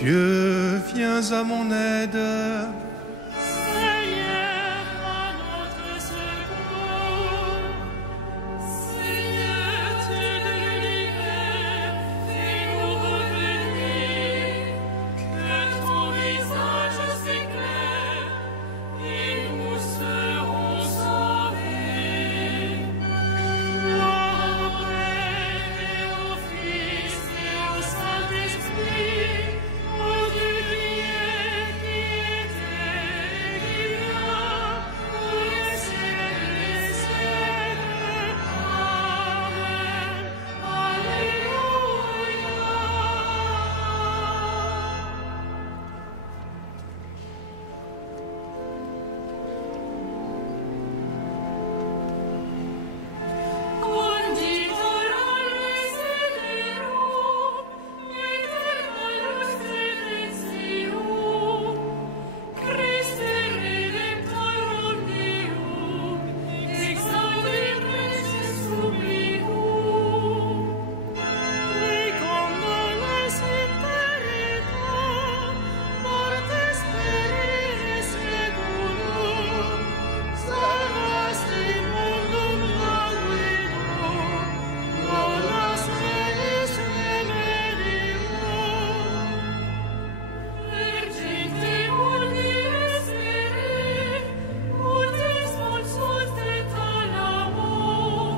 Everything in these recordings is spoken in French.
Dieu, viens à mon aide. Seigneur, à notre secours. Seigneur, Dieu de l'univers, fais-nous revenir. Que ton visage s'éclaire et nous serons sauvés. Gloire au Père et au Fils et au Saint-Esprit, au Dieu qui est, qui était et qui vient, pour les siècles des siècles. Amen. Alléluia. Conditora Desidero, Aeternus Redemptium, Christe Redemptorum Deum, exaudi preces sublium. Recondones interreta, mortes perire seculum, salvasti mundum languidum, donas meis remedium. Vergite mundi espere, multis consultet al amor,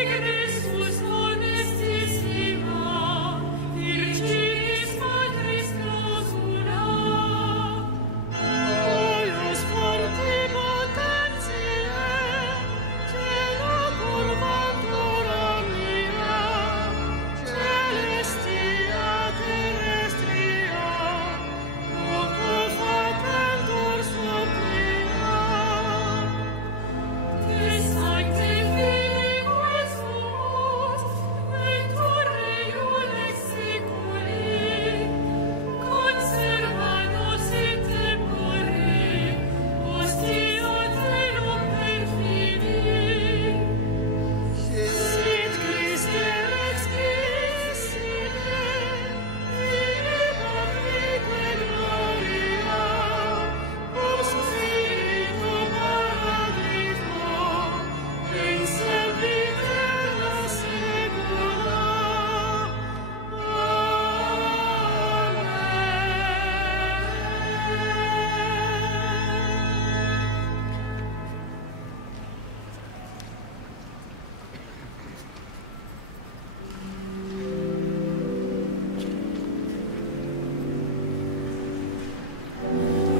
egressus honestissima, Virginis Patris clausura. Oius forti potentiae, cielo curvatura mia, celestia terrestria, multo facentur supplia. Te sancte Filii sumus, ventur Iulex seculi, conserva nos in tempore, ostia tenum perfidi. Sit Christe Rex Christissime, Filii Patrique gloria, cum Spiritu Paraclito, in sempiterna saecula.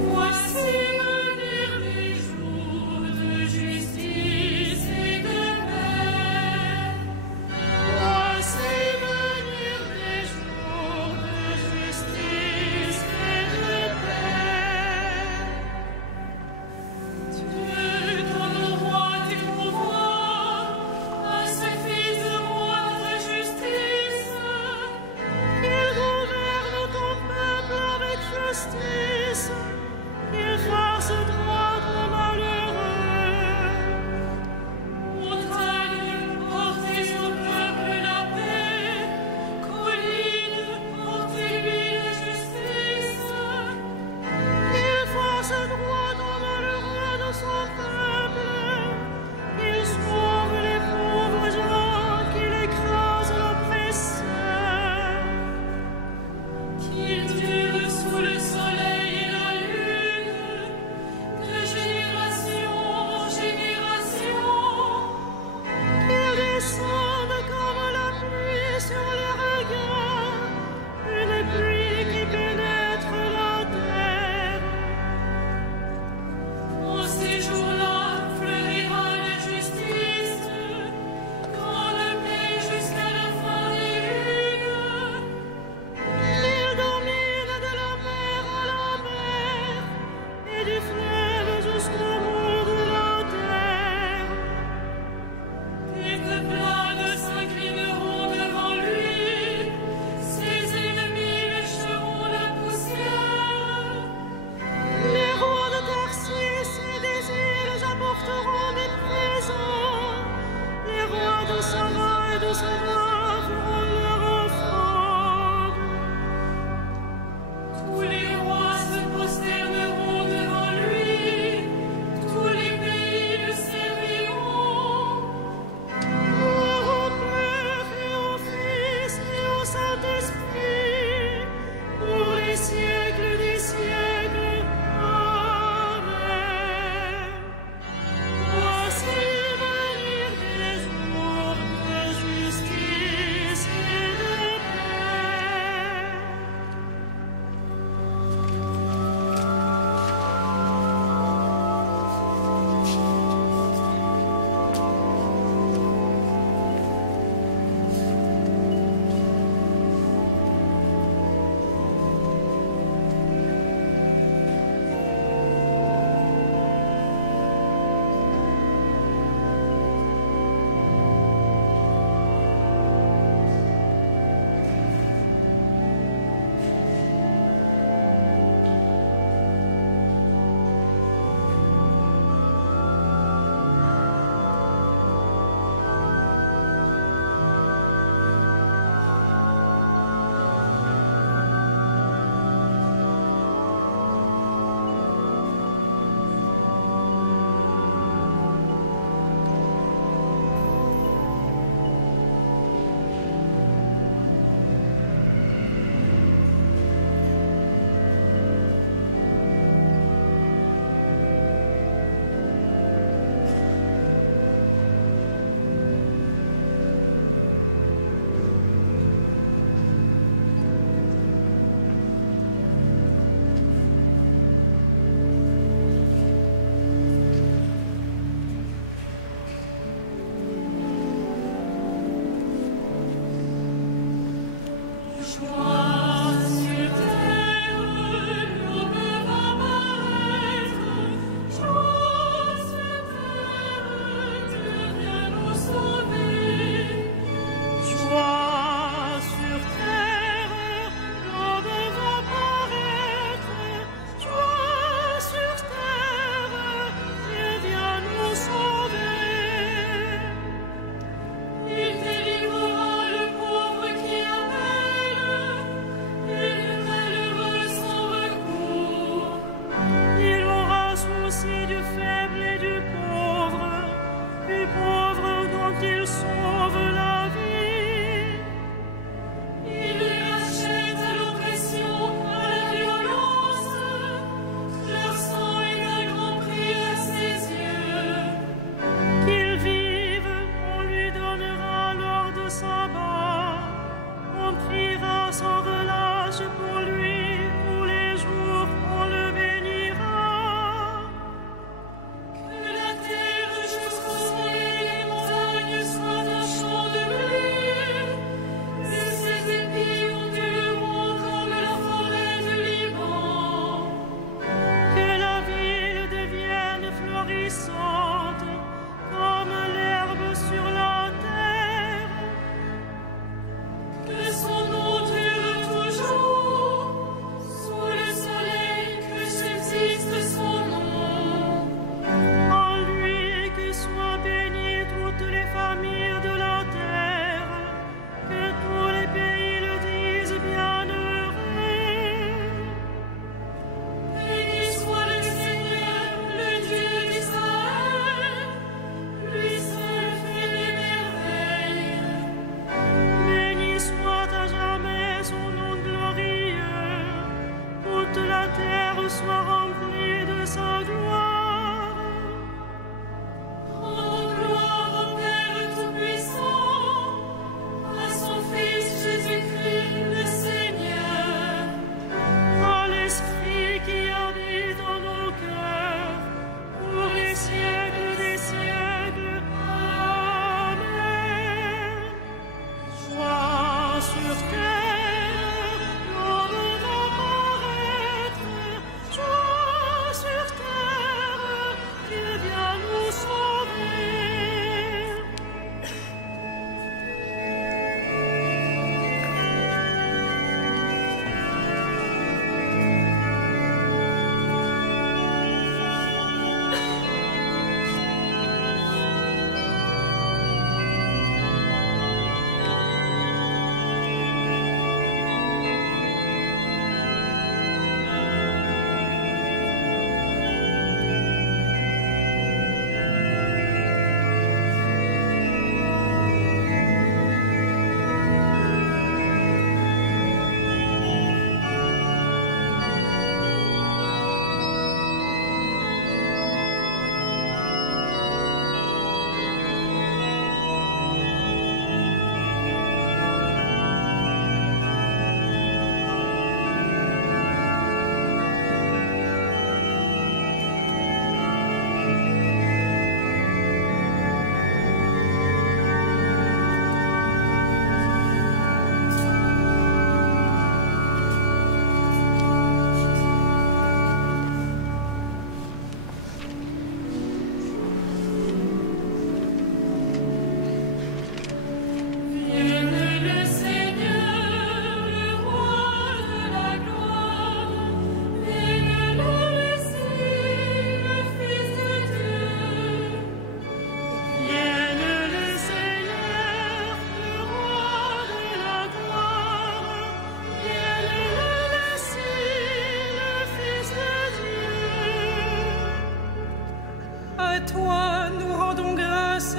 Voici venir les jours de justice et de paix. Voici venir les jours de justice et de paix. Dieu, ton roi du pouvoir, a suffi de roi de justice. Il gouverne ton peuple avec justice. Il force droit aux malheureux. Montagne, portez au peuple la paix. Collines, portez-lui la justice. Il force droit aux malheureux de son peuple. Il sauve les pauvres gens, qu'il écrase l'oppresseur. Qu'il dure sous le soleil et la lune, de génération en génération. Qu'il descende comme la pluie sur les regards, une pluie qui pénètre la terre. En ces jours-là fleurira la justice, grande paix jusqu'à la fin des lunes. Il domine de la mer à la mer, et du fleuve jusqu'au bout de la terre. Des peuplades s'inclineront devant lui, ses ennemis lécheront la poussière. Les rois de Tarsis et des îles apporteront des présents. Les rois de Saba et de Saba feront leur offrande.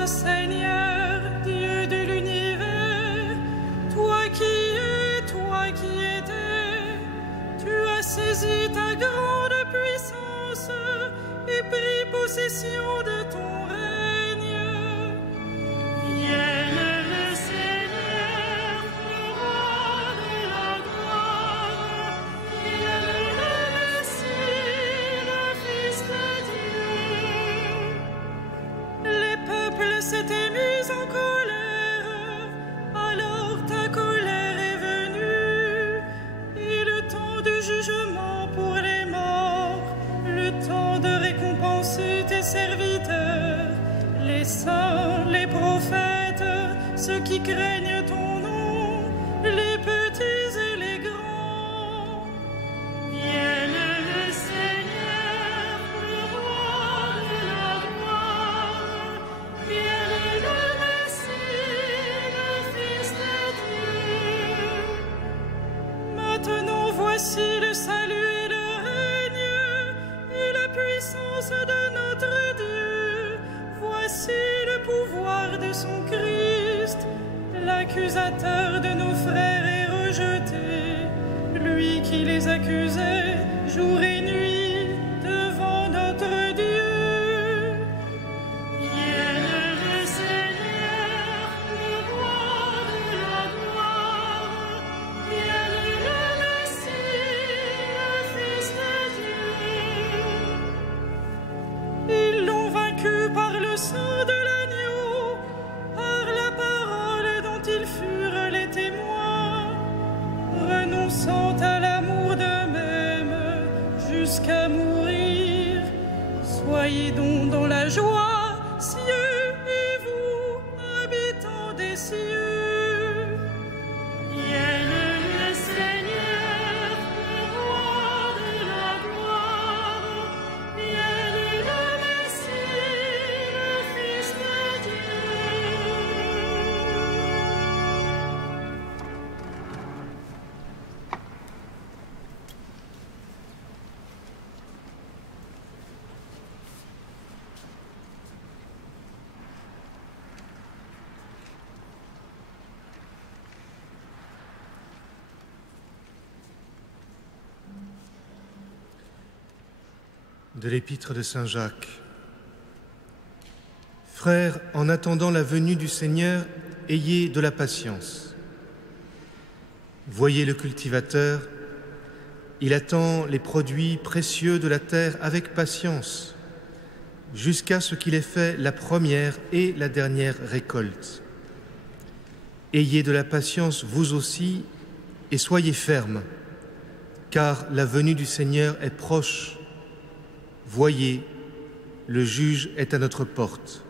Seigneur, Dieu de l'univers, toi qui étais, tu as saisi ta grande puissance et pris possession de ton règne. Vienne le Seigneur, le roi de la gloire, vienne le Messie, le Fils de Dieu. Les peuples s'étaient mis en colère, alors ta colère est venue, et le temps du jugement pour les morts, le temps de récompenser tes serviteurs, les saints, les prophètes, ceux qui craignent ton nom, les petits et les grands. Vienne le Seigneur, le roi de la gloire, vienne le Messie, le Fils de Dieu. Maintenant voici le salut et le règne et la puissance de notre Dieu. Voici le pouvoir de son Christ. L'accusateur de nos frères est rejeté, lui qui les accusait jour et nuit devant notre Dieu. Vienne le Seigneur, le roi de la gloire, vienne le Messie, le Fils de Dieu. Ils l'ont vaincu par le sang de l'agneau, par la parole dont ils furent les témoins, renonçant à l'amour d'eux-mêmes jusqu'à mourir. Soyez donc dans la joie, cieux, et vous, habitants des cieux. Vienne le Seigneur, le roi de la gloire, vienne le Messie, le Fils de Dieu. De l'épître de Saint Jacques. Frères, en attendant la venue du Seigneur, ayez de la patience. Voyez le cultivateur, il attend les produits précieux de la terre avec patience, jusqu'à ce qu'il ait fait la première et la dernière récolte. Ayez de la patience vous aussi, et soyez fermes, car la venue du Seigneur est proche. Voyez, le juge est à notre porte.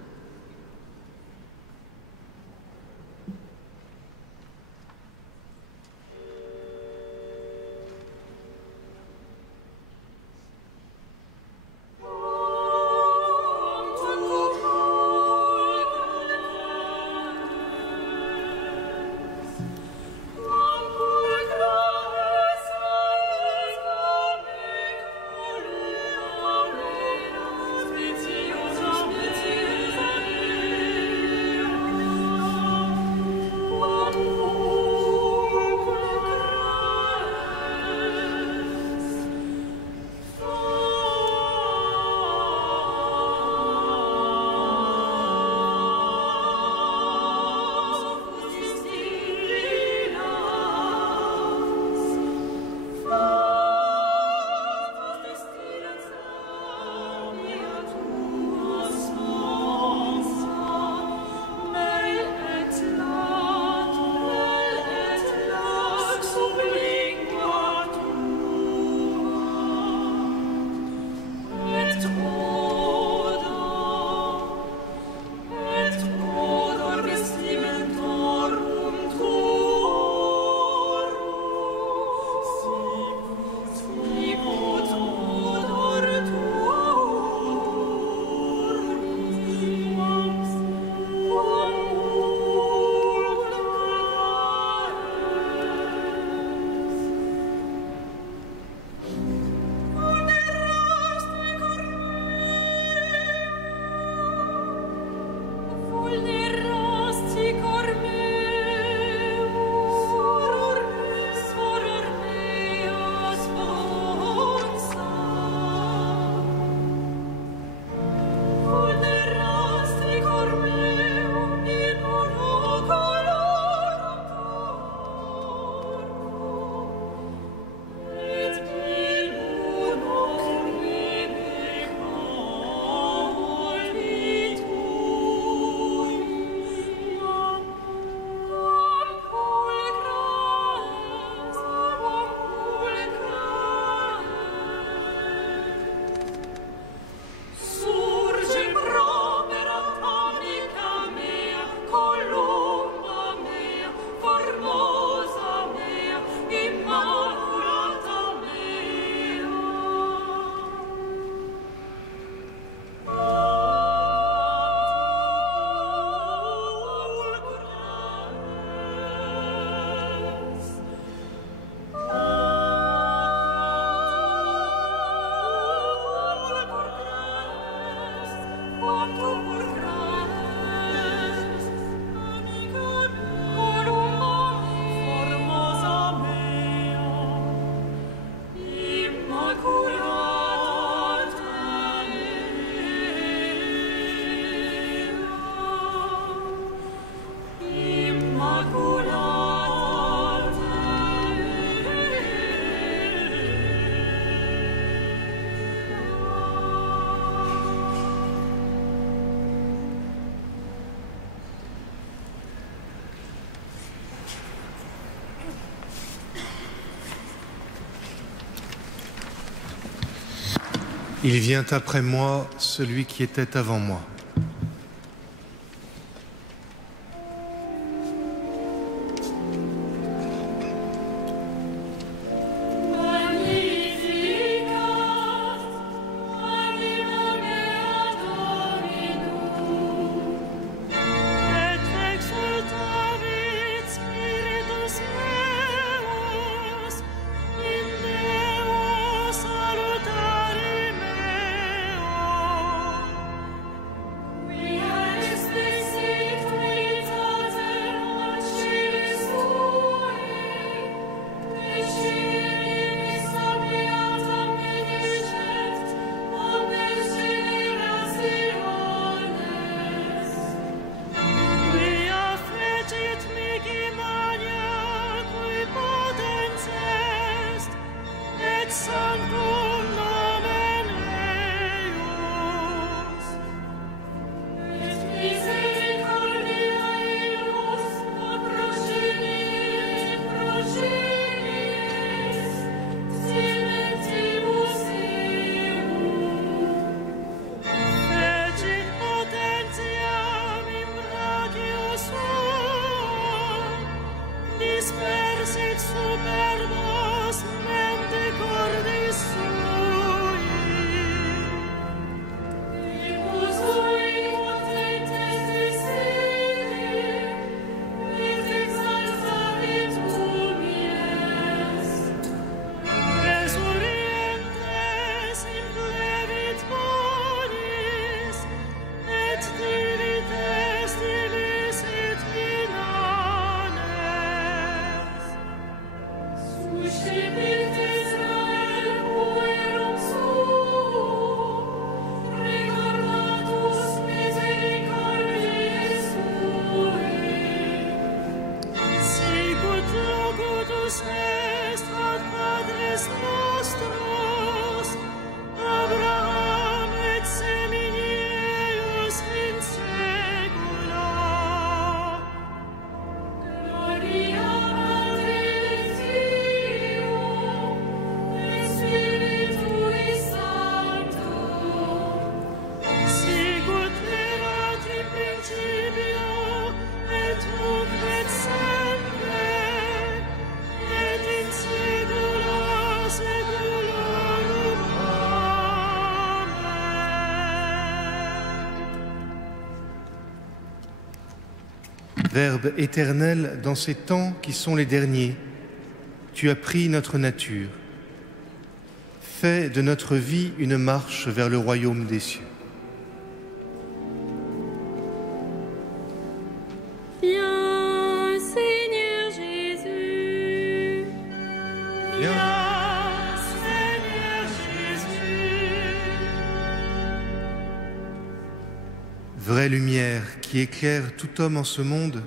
Spéciaux Il vient après moi, celui qui était avant moi. Verbe éternel, dans ces temps qui sont les derniers, tu as pris notre nature. Fais de notre vie une marche vers le royaume des cieux. Viens, Seigneur Jésus. Viens, Seigneur Jésus. Vraie lumière qui éclaire tout homme en ce monde,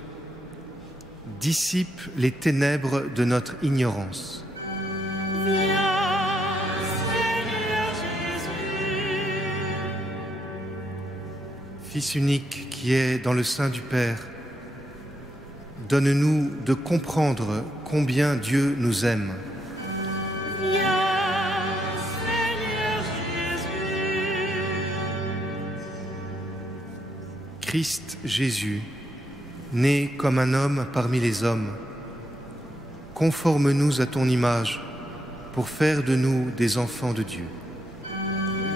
dissipe les ténèbres de notre ignorance. Viens, Seigneur Jésus. Fils unique qui est dans le sein du Père, donne-nous de comprendre combien Dieu nous aime. Viens, Seigneur Jésus. Christ Jésus, né comme un homme parmi les hommes, conforme-nous à ton image pour faire de nous des enfants de Dieu.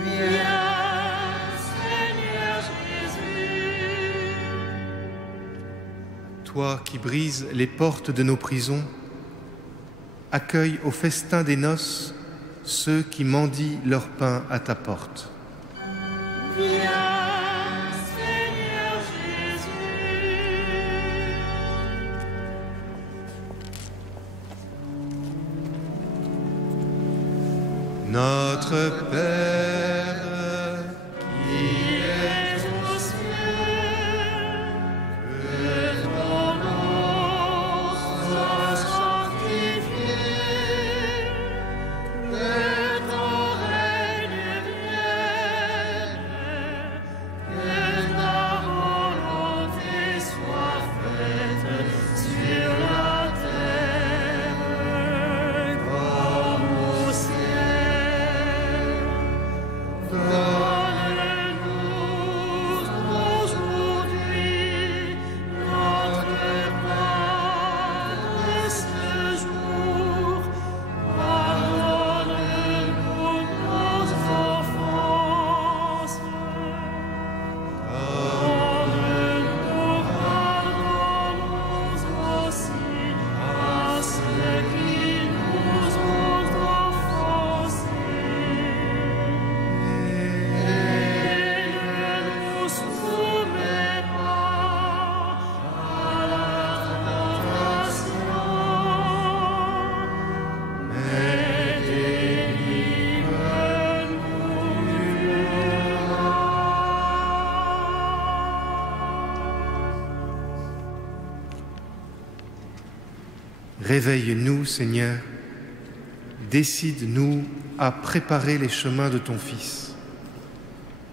Viens, Seigneur Jésus. Toi qui brises les portes de nos prisons, accueille au festin des noces ceux qui mendient leur pain à ta porte. Viens, Seigneur Jésus. Notre Père, Qui est aux cieux, que ton nom soit sanctifié, que ton règne vienne, que ta volonté soit faite sur la terre comme au ciel. Réveille-nous, Seigneur, décide-nous à préparer les chemins de ton Fils,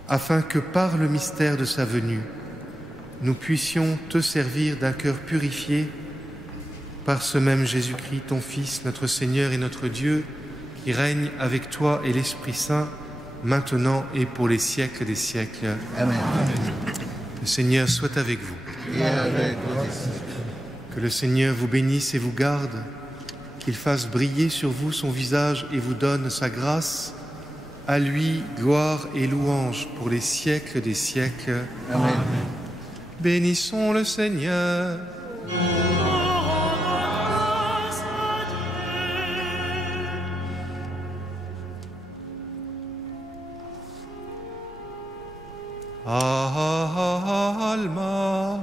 afin que par le mystère de sa venue, nous puissions te servir d'un cœur purifié par ce même Jésus-Christ, ton Fils, notre Seigneur et notre Dieu, qui règne avec toi et l'Esprit Saint, maintenant et pour les siècles des siècles. Amen. Le Seigneur soit avec vous. Et avec votre esprit. Que le Seigneur vous bénisse et vous garde, qu'il fasse briller sur vous son visage et vous donne sa grâce. À lui, gloire et louange pour les siècles des siècles. Amen. Bénissons le Seigneur. Alma